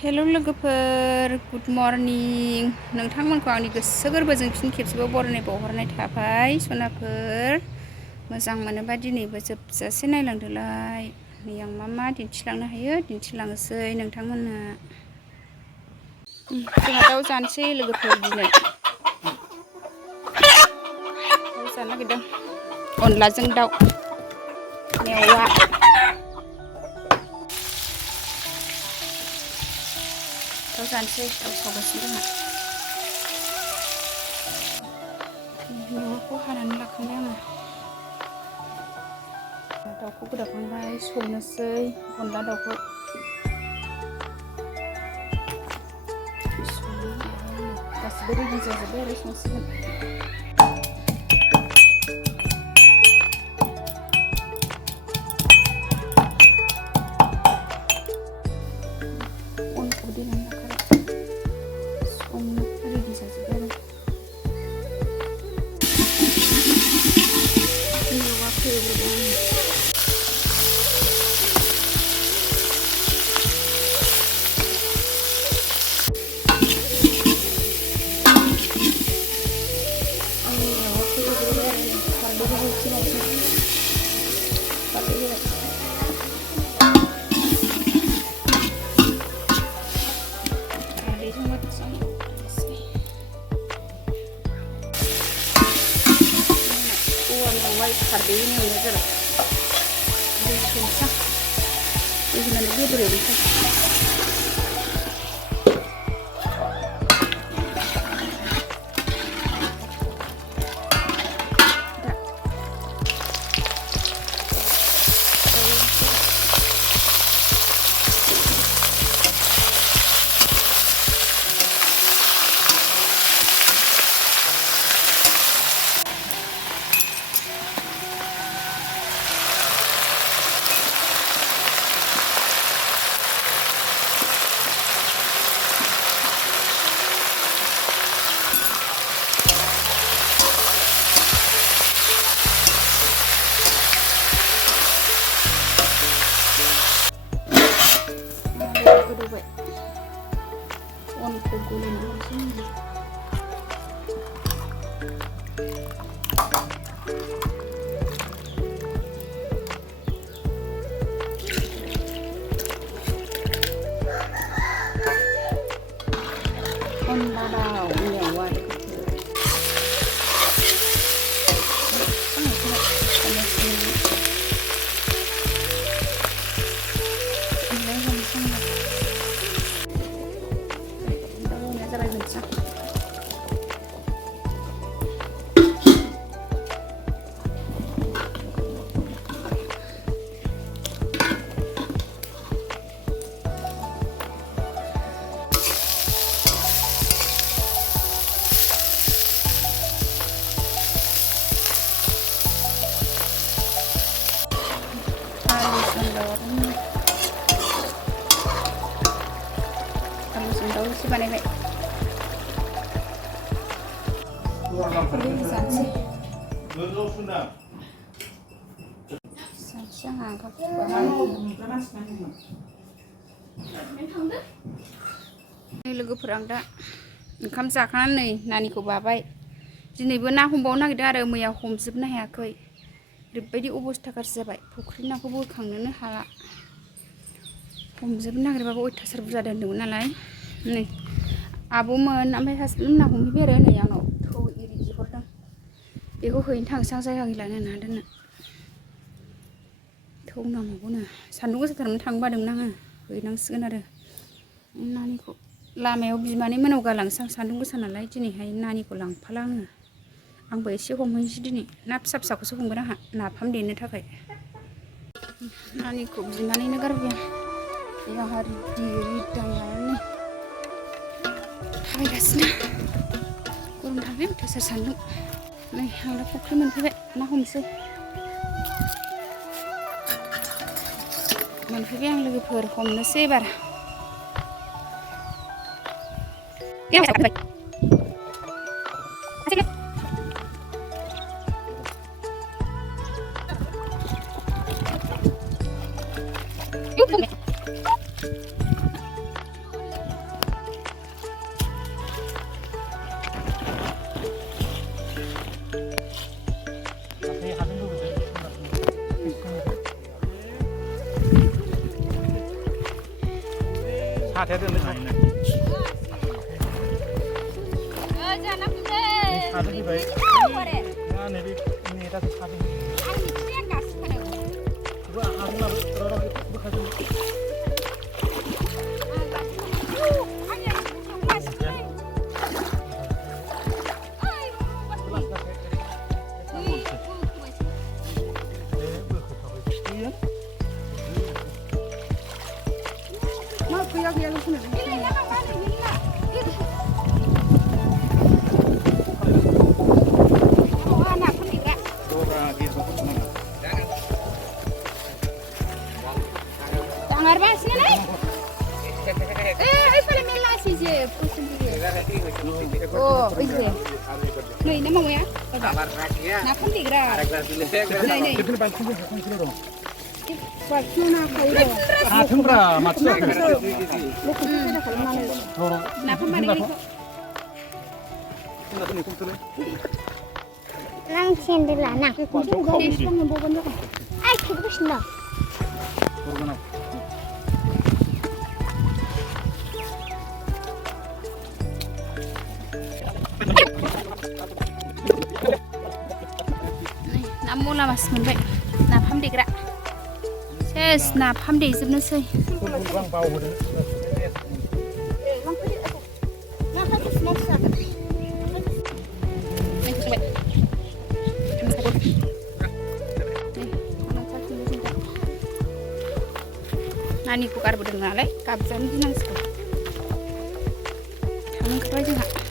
hello लोगोफोर good morning नोंथांमोनखौ आंनि गोसो गोरबोजों फिन खेबसेबाव बरायनाय बावहरनाय थाबाय सनाफोर मोजां मोनोबा दिनैबो जोबजासे नायलांदोलाय नै आं मा दिन्थिलांनो हायो दिन्थिलांनोसै नोंथांमोननो जोंहा दाउ जानोसै लोगोफोर दिनै दाउ जानो नागिरदों अनलाजों दाउ मेवा दाउ जानोसै दाउ सावगासिनो जोंहा मेवाखौ हानानै लाखांबाय आङो दाउखौ गोदाखांबाय संनोसै अनला दाउखौ गासिबो रेडि जाजोब्बाय आरो संसिगोन अनखौ देनानै लाखाबाय संनो रेडि जाजोब्बाय आरो मेवा फोग्रोदों आङो खारदै होनाय जाबाय दै होनोसै दै होनानै बेदर एवनोसै गोदौबाय अनखौ गलायना होनोसै अनला दाउ मेवा दाउ एसे बानायबाय जानोसै आंहा लोगोफोर आं दा ओंखाम जाखांनानै नानिखौ बाबाय दिनैबो ना हमबावनो नागिरदों आरो मैया हमजोबनो हायाखै ओरैबायदि अबस्था गाज्रि जाबाय फुख्रि नाखौ बोखांनोनो हाला हमजोबनो नागिरबाबो अयथासार बुरजा दोनदोंमोन नालाय नै आब'मोन ओमफ्राय हासबेन्डमोनहा हमहैबाय आरो नै आंनाव थौ एरि बिहरदों बेखौ हैनो थांसै आं जायगा गैलानो ना दोननो थौ नांबावगौनो सान्दुं गोसाथारमोन थांनो बादोंमोन आङो हैनांसिगोन आरो नानिखौ लामायाव बिमानै मोनाव गालांसै आं सान्दुं गोसा नालाय दिनैहाय नानिखौ लांफाला आंबो एसे हमहैनोसै दिनै ना फिसा फिसाखौसो हमगोन आंहा नाफाम देनो थाखाय नानिखौ बिमानैनो गारबाय आं आंहा रिदां लानानै थाबायगासिनो गरमथारलै अयथासार सान्दुं नै आं दा फुख्रि मोनफैबाय ना हमसै मोनफैबाय आं लोगोफोर हमनोसै एबार हाथाया दोननो साथो फैबाय ना नैबे नेटासो साथो हाजों लाबो बोखाजों मुला मास मोनबाय नाफाम देग्रा सेस नाफाम देजोबनोसै नानिखौ गारबोदों नालाय गाबजानो गिनांसिगौ थांनो ओंखारबाय जोंहा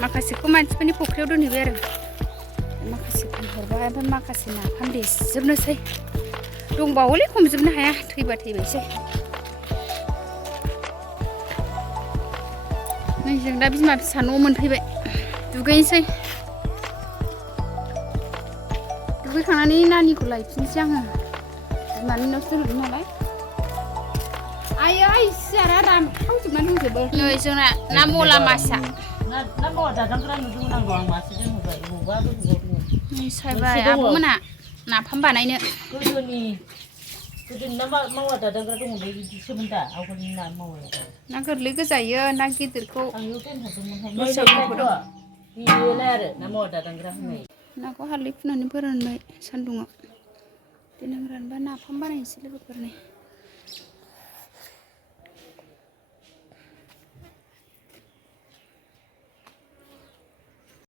माखासेखौ मानसिफोरनि फख्रियाव दोनहैबाय आरो माखासेखौ हरबाय ओमफ्राय माखासे नाफाम देजोबनोसै दंबावोलै हमजोबनो हाया थैबा थैबायसै नै जों दा बिमा फिसा न' मोनफैबाय दुगैनोसै दुगैखांनानै नानिखौ लायफिनसै आङो बिमानि न'सो दोनहैयो नालाय आयै सियारा रानखावजोबनानै दंजोबो नै जोंना ना मला मासा नै सायबाय आब'मोनहा नाफाम बानायनो ना गोरलै गोजायो ना गिदिरखौ नाखौ हालदै फुनानै फोरानबाय सान्दुङाव देनां रानबा नाफाम बानायनोसै लोगोफोरनि